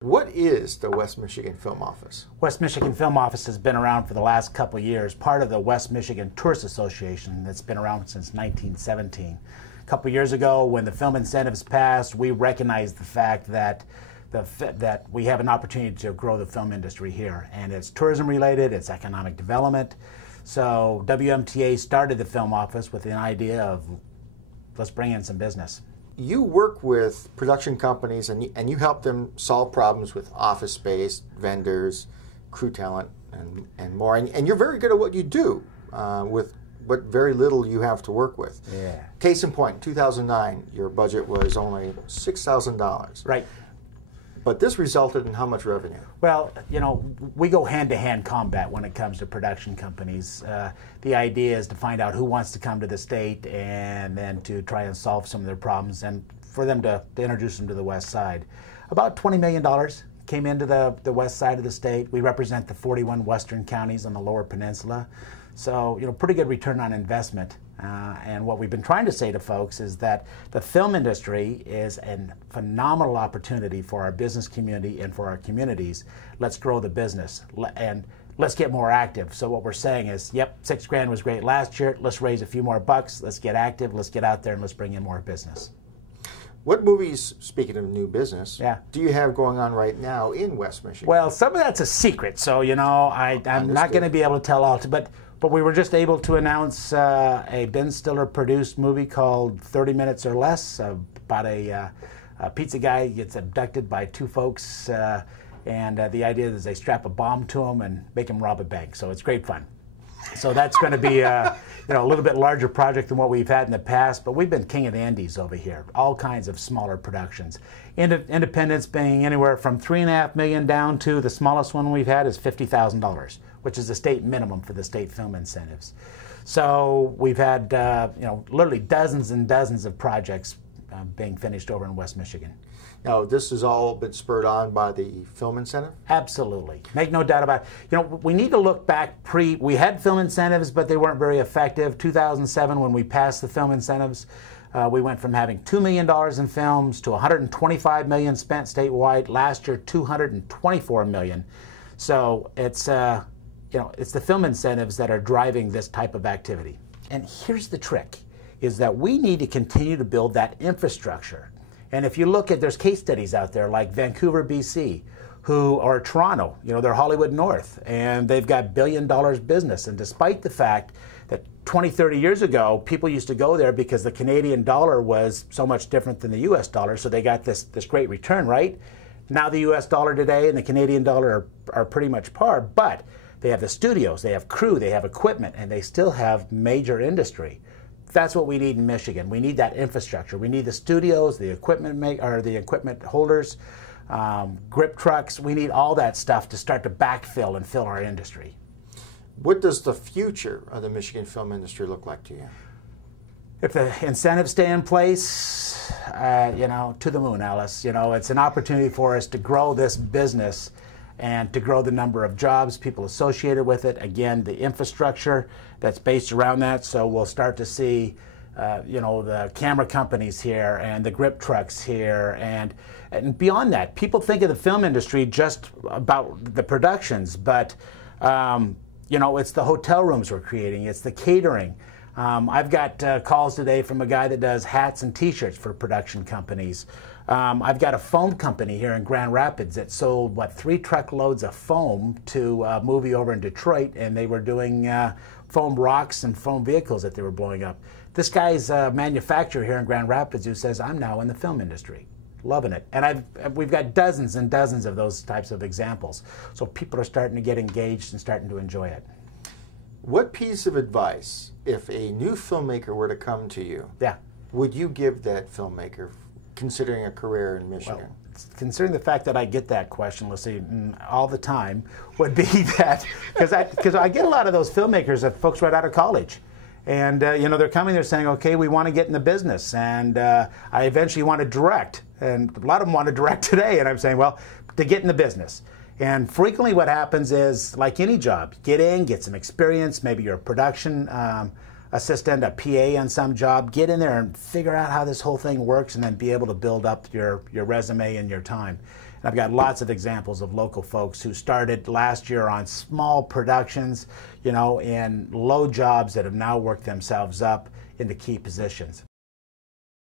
What is the West Michigan Film Office? West Michigan Film Office has been around for the last couple of years, part of the West Michigan Tourist Association that's been around since 1917. A couple of years ago, when the film incentives passed, we recognized the fact that we have an opportunity to grow the film industry here. And it's tourism related, it's economic development. So WMTA started the film office with an idea of, let's bring in some business. You work with production companies and you help them solve problems with office space, vendors, crew talent, and more. And you're very good at what you do with what very little you have to work with. Yeah. Case in point, 2009, your budget was only $6,000. Right. But this resulted in how much revenue? Well, you know, we go hand-to-hand combat when it comes to production companies. The idea is to find out who wants to come to the state and then to try and solve some of their problems and for them to introduce them to the west side. About $20 million came into the west side of the state. We represent the 41 western counties on the lower peninsula. So, you know, pretty good return on investment. And what we've been trying to say to folks is that the film industry is a phenomenal opportunity for our business community and for our communities. Let's grow the business and let's get more active. So what we're saying is, yep, $6 grand was great last year. Let's raise a few more bucks. Let's get active. Let's get out there and let's bring in more business. What movies, speaking of new business, yeah, do you have going on right now in West Michigan? Well, some of that's a secret. So, you know, I'm not going to be able to tell all, but we were just able to announce a Ben Stiller-produced movie called 30 Minutes or Less, about a pizza guy gets abducted by two folks, and the idea is they strap a bomb to him and make him rob a bank. So it's great fun. So that's going to be you know, a little bit larger project than what we've had in the past, but we've been king of the indies over here. All kinds of smaller productions. Independents being anywhere from $3.5 million down to the smallest one we've had is $50,000, which is the state minimum for the state film incentives. So we've had you know, literally dozens and dozens of projects being finished over in West Michigan. Now, this has all been spurred on by the film incentive? Absolutely. Make no doubt about it. You know, we need to look back we had film incentives, but they weren't very effective. 2007, when we passed the film incentives, we went from having $2 million in films to $125 million spent statewide. Last year, $224 million. So it's, you know, it's the film incentives that are driving this type of activity. And here's the trick, is that we need to continue to build that infrastructure. And if you look at, there's case studies out there like Vancouver, BC, or Toronto, you know, they're Hollywood North, and they've got billion-dollar business. And despite the fact that 20, 30 years ago, people used to go there because the Canadian dollar was so much different than the US dollar, so they got this great return, right? Now the US dollar today and the Canadian dollar are pretty much par, but they have the studios, they have crew, they have equipment, and they still have major industry. That's what we need in Michigan. We need that infrastructure. We need the studios, the equipment holders, grip trucks. We need all that stuff to start to backfill and fill our industry. What does the future of the Michigan film industry look like to you? If the incentives stay in place, you know, to the moon, Alice. You know, it's an opportunity for us to grow this business and to grow the number of jobs, people associated with it. Again, the infrastructure that's based around that. So we'll start to see, you know, the camera companies here and the grip trucks here. And beyond that, people think of the film industry just about the productions, but, you know, it's the hotel rooms we're creating. It's the catering. I've got calls today from a guy that does hats and T-shirts for production companies. I've got a foam company here in Grand Rapids that sold, what, 3 truckloads of foam to a movie over in Detroit, and they were doing foam rocks and foam vehicles that they were blowing up. This guy's a manufacturer here in Grand Rapids who says, I'm now in the film industry. Loving it. And we've got dozens and dozens of those types of examples. So people are starting to get engaged and starting to enjoy it. What piece of advice, if a new filmmaker were to come to you, yeah, would you give that filmmaker considering a career in Michigan? Well, considering the fact that I get that question, let's see, all the time, would be that, because I get a lot of those filmmakers that folks right out of college. And, you know, they're coming, they're saying, okay, we want to get in the business, and I eventually want to direct. And a lot of them want to direct today, and I'm saying, well, to get in the business. And frequently what happens is, like any job, get in, get some experience, maybe you're a production assistant, a PA on some job. Get in there and figure out how this whole thing works, and then be able to build up your resume in your time. And I've got lots of examples of local folks who started last year on small productions, you know, and low jobs that have now worked themselves up into key positions.